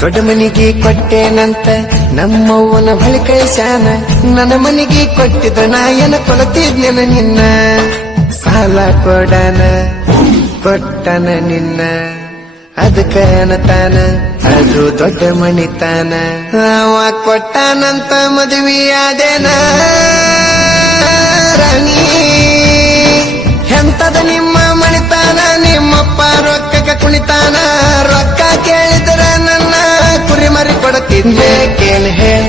ದೊಡ್ಡ ಮನಿಗೆ ಕೊಟ್ಟೇನಂತ ನಮ್ಮವ್ವನ ಬಳಿ ಕಳಿಸ್ಯಾನ. ನನ್ನ ಮನಿಗೆ ಕೊಟ್ಟಿದ ನಾಯನ ಕೊಲತಿದ್ನೆನ ನಿನ್ನ. ಸಾಲ ಕೊಡನ ಕೊಟ್ಟನ ನಿನ್ನ, ಅದಕ್ಕ ಅನ್ನತಾನ ಅದು ದೊಡ್ಡ ಮನಿತಾನ. ಅವ ಕೊಟ್ಟಾನಂತ ಮದುವೆಯಾದೇನ ರಾಣಿ. ಎಂತದ ನಿಮ್ಮ ಮಣಿತಾನ, ನಿಮ್ಮಪ್ಪ ರೊಕ್ಕಕ್ಕೆ ಕುಣಿತಾನ. ರೊಕ್ಕ ಕೇಳಿದ್ರ ನನ್ನ ಕುರಿ ಮರಿ ಕೊಡುತ್ತಿದ್ದೆ ಕೇನ್ ಹೇಳ.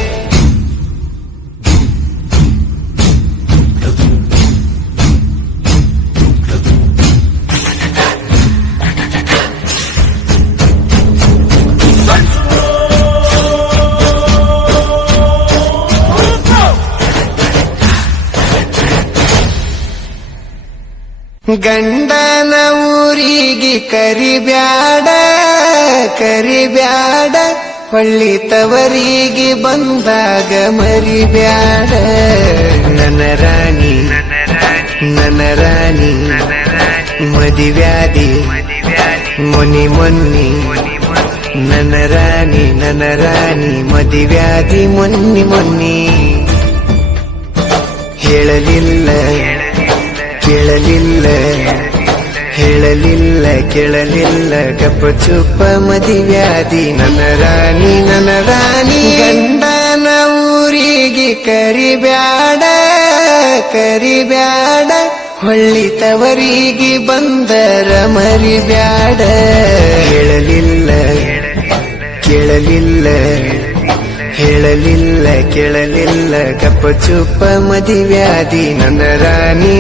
ಗಂಡನ ಊರಿಗೆ ಕರಿಬ್ಯಾಡ ಕರಿಬ್ಯಾಡ, ಹೊಳ್ಳಿ ತವರಿಗೆ ಬಂದಾಗ ಮರಿಬ್ಯಾಡ. ನನ್ನ ರಾಣಿ ನನ್ನ ರಾಣಿ ಮದಿವ್ಯಾದಿ ಮೊನ್ನಿ ಮೊನ್ನಿ. ನನ್ನ ರಾಣಿ ಮದಿವ್ಯಾದಿ ಮೊನ್ನಿ ಮೊನ್ನಿ. ಹೇಳಲಿಲ್ಲ ಕೇಳಲಿಲ್ಲ ಹೇಳಲಿಲ್ಲ ಕೇಳಲಿಲ್ಲ ಗಪ್ಪ ಚುಪ್ಪ ಮದಿವ್ಯಾದಿ. ನನ್ನ ರಾಣಿ ಗಂಡನ ಊರಿಗೆ ಕರಿಬ್ಯಾಡ ಕರಿಬ್ಯಾಡ, ಹೊಳ್ಳಿ ತವರಿಗೆ ಬಂದರ ಮರಿಬ್ಯಾಡ. ಹೇಳಲಿಲ್ಲ ಕೇಳಲಿಲ್ಲ ಹೇಳಲಿಲ್ಲ ಕೇಳಲಿಲ್ಲ ಗಪ್ಪ ಚುಪ್ಪ ಮದಿವ್ಯಾದಿ. ನನ್ನ ರಾಣಿ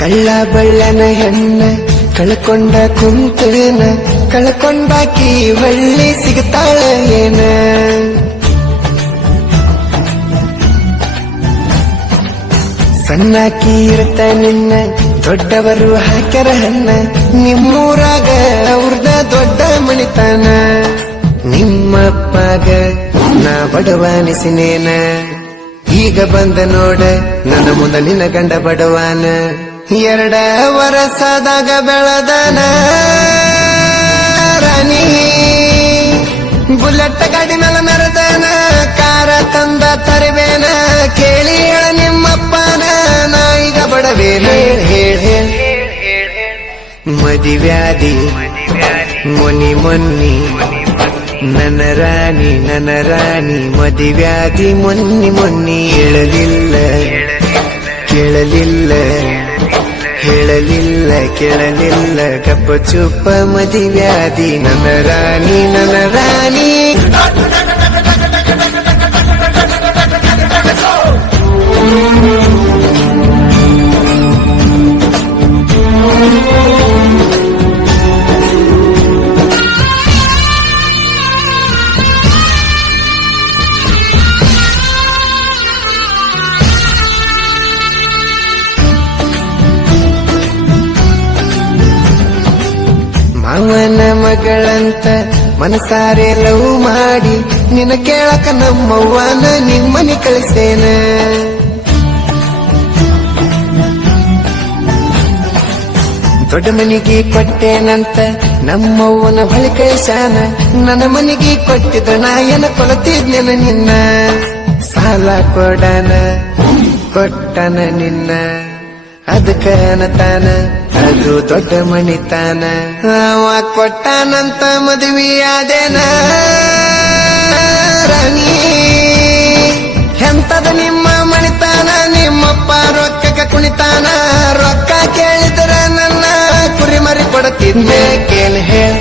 ಕಳ್ಳ ಬಳ್ಳನ ಹೆಣ್ಣ ಕಳ್ಕೊಂಡ ಕುಂತೇನ. ಕಳ್ಕೊಂಡಾಕಿ ಹೊಳ್ಳಿ ಸಿಗ್ತಾಳ ಏನ. ಸಣ್ಣಾಕಿ ಇರ್ತ ನಿನ್ನ ದೊಡ್ಡವರು ಹಾಕ್ಯಾರ ಹಣ್ಣ. ನಿಮ್ಮೂರಾಗ ಅವ್ರದ ದೊಡ್ಡ ಮಣಿತಾನ. ನಿಮ್ಮಪ್ಪಗ ನಾ ಬಡವಾನಿಸಿನೇನ. ಈಗ ಬಂದ ನೋಡ ನನ್ನ ಮೊದಲಿನ ಗಂಡ ಬಡವಾನ. 2 ವರಸದಾಗ ಬೆಳದನ ರಾಣಿ. ಬುಲೆಟ್ ಗಾಡಿ ಮೇಲೆ ಮೆರೆದನ, ಕಾರ ತಂದ ತರಿವೇನ. ಕೇಳಿ ಹೇಳ ನಿಮ್ಮಪ್ಪನ ನಾ ಈಗ ಬಡವೇನ. ಹೇಳ ಮದಿವ್ಯಾದಿ ಮೊನ್ನಿ ಮೊನ್ನಿ. ನನ್ನ ರಾಣಿ ಮದಿವ್ಯಾದಿ ಮೊನ್ನಿ ಮೊನ್ನಿ. ಹೇಳಲಿಲ್ಲ ಕೇಳಲಿಲ್ಲ ಹೇಳಲಿಲ್ಲ ಕೇಳಲಿಲ್ಲ ಗಪ್ಪ ಚುಪ್ಪ ಮದಿವ್ಯಾದಿ. ನನ್ನ ರಾಣಿ ಮಾವನ ಮಗಳಂತ ಮನಸಾರೆ ಲವ್ ಮಾಡಿ ನಿನ್ನ ಕೇಳಕ ನಮ್ಮವ್ವನ ನಿಮ್ಮನಿ ಕಳಿಸೇನ. ದೊಡ್ಡ ಮನಿಗೆ ಕೊಟ್ಟೇನಂತ ನಮ್ಮವ್ವನ ಬಳಿ ಕಳಿಸ್ಯಾನ. ನನ್ನ ಮನಿಗೆ ಕೊಟ್ಟಿದ ನಾಯನ ಕೊಲತಿದ್ನೆನ ನಿನ್ನ. ಸಾಲ ಕೊಡನ ಕೊಟ್ಟನ ನಿನ್ನ, ಅದಕ್ಕ ಅನ್ನತಾನ ಅದು ದೊಡ್ಡ ಮಣಿತಾನ. ಅವ ಕೊಟ್ಟಾನಂತ ಮದುವೆಯಾದೇನ ರಾಣಿ. ಎಂತದ ನಿಮ್ಮ ಮಣಿತಾನ, ನಿಮ್ಮಪ್ಪ ರೊಕ್ಕಕ್ಕೆ ಕುಣಿತಾನ. ರೊಕ್ಕ ಕೇಳಿದ್ರ ನನ್ನ ಕುರಿ ಮರಿ ಕೊಡುತ್ತಿದ್ದೆ ಕೇನ್ ಹೇಳ.